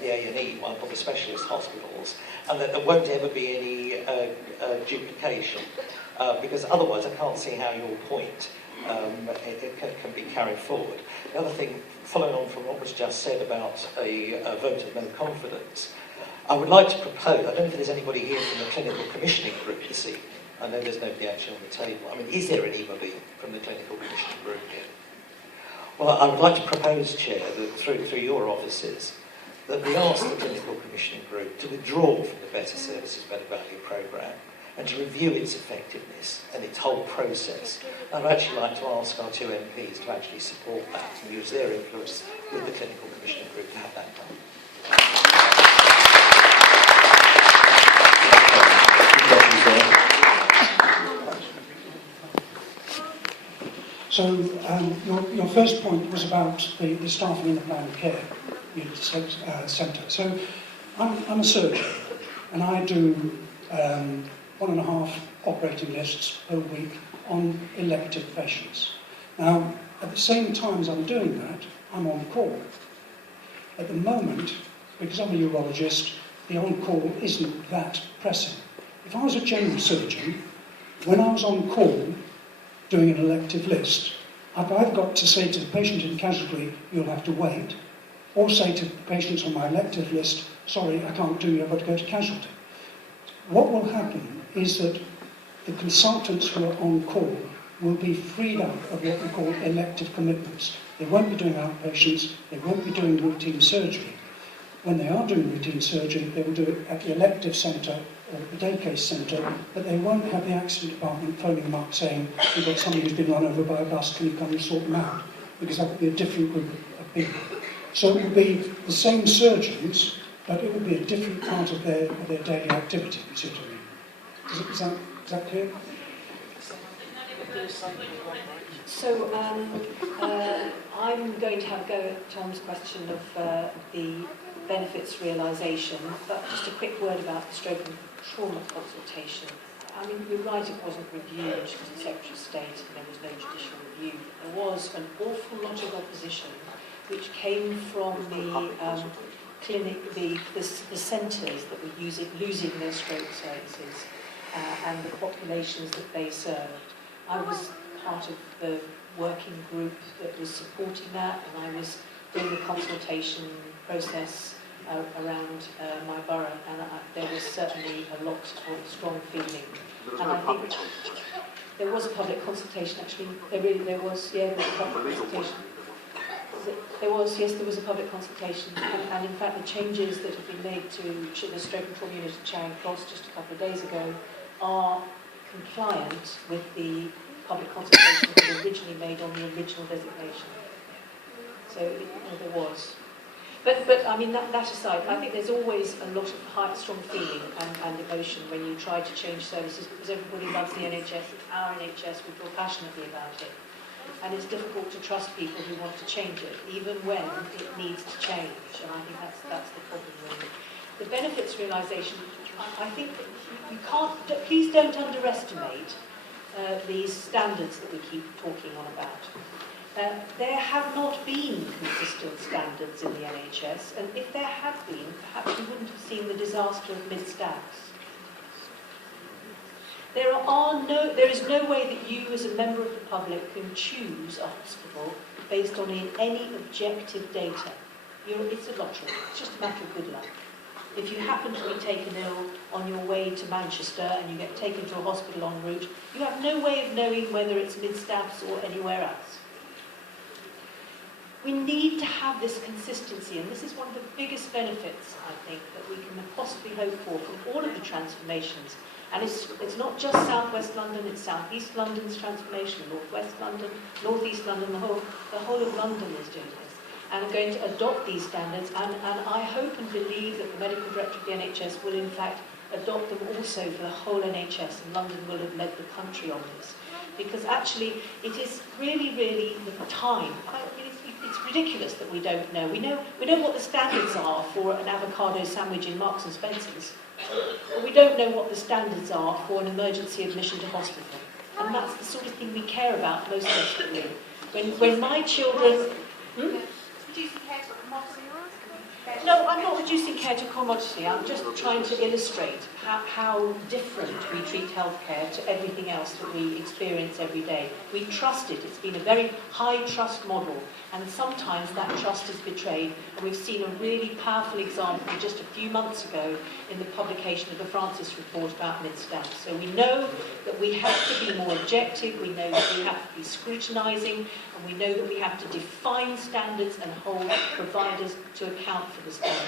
the A&E one, or the specialist hospitals, and that there won't ever be any duplication, because otherwise I can't see how your point it can be carried forward. The other thing, following on from what was just said about a vote of no confidence, I would like to propose, I don't know if there's anybody here from the clinical commissioning group this evening. I know there's nobody actually on the table. I mean, is there anybody from the clinical commissioning group here? Well, I would like to propose, Chair, that through your offices, that we ask the clinical commissioning group to withdraw from the Better Services, Better Value programme and to review its effectiveness and its whole process. I'd actually like to ask our two MPs to actually support that and use their influence with the clinical commissioning group to have that done. So your first point was about the staffing in the planned care centre. So I'm a surgeon, and I do 1.5 operating lists per week on elective patients. Now, at the same time as I'm doing that, I'm on call. At the moment, because I'm a urologist, the on-call isn't that pressing. If I was a general surgeon, when I was on call doing an elective list, I've either got to say to the patient in casualty, you'll have to wait, or say to the patients on my elective list, sorry, I can't do you, I've got to go to casualty. What will happen is that the consultants who are on call will be freed up of what we call elective commitments. They won't be doing outpatients, they won't be doing routine surgery. When they are doing routine surgery, they will do it at the elective centre or the day case centre, but they won't have the accident department phoning them up saying, we've got somebody who's been run over by a bus, can you come and sort them out? Because that will be a different group of people. So it will be the same surgeons, but it will be a different part of their daily activity, you see what I mean? Is that clear? So I'm going to have a go at Tom's question of the benefits realisation, but just a quick word about the stroke and trauma consultation. I mean, you're right, it wasn't reviewed because the Secretary of State and there was no judicial review. There was an awful lot of opposition which came from the clinic, the centres that were losing their stroke services and the populations that they served. I was part of the working group that was supporting that, and I was doing the consultation process around my borough, and there was certainly a lot of strong feeling. And I think there was a public consultation, actually. There was a public consultation. There was a public consultation, and in fact the changes that have been made to the stroke and trauma unit at Charing Cross just a couple of days ago are compliant with the public consultation that was originally made on the original designation. So there was. But I mean, that aside, I think there's always a lot of strong feeling and emotion when you try to change services, because everybody loves the NHS, it's our NHS, we feel passionately about it. And it's difficult to trust people who want to change it, even when it needs to change. And I think that's the problem, really. The benefits realisation, I think that you can't, please don't underestimate these standards that we keep talking on about. There have not been consistent standards in the NHS, and if there had been, perhaps we wouldn't have seen the disaster of mid-staffs. There is no way that you, as a member of the public, can choose a hospital based on any objective data. It's a lottery. It's just a matter of good luck. If you happen to be taken ill on your way to Manchester and you get taken to a hospital en route, you have no way of knowing whether it's mid-staffs or anywhere else. We need to have this consistency, and this is one of the biggest benefits, I think, that we can possibly hope for from all of the transformations. And it's not just South West London, it's South East London's transformation, North West London, North East London, the whole of London is doing this. And are going to adopt these standards, and I hope and believe that the Medical Director of the NHS will in fact adopt them also for the whole NHS, and London will have led the country on this. Because actually, it is really, really the time. It's ridiculous that we don't know. We know what the standards are for an avocado sandwich in Marks and Spencer's, but we don't know what the standards are for an emergency admission to hospital. And that's the sort of thing we care about most desperately. When my children... No, I'm not reducing care to commodity. I'm just trying to illustrate how different we treat healthcare to everything else that we experience every day. We trust it. It's been a very high trust model, and sometimes that trust is betrayed. And we've seen a really powerful example just a few months ago in the publication of the Francis report about mid-stamps. So we know that we have to be more objective, we know that we have to be scrutinising, and we know that we have to define standards and hold providers to account for the standards.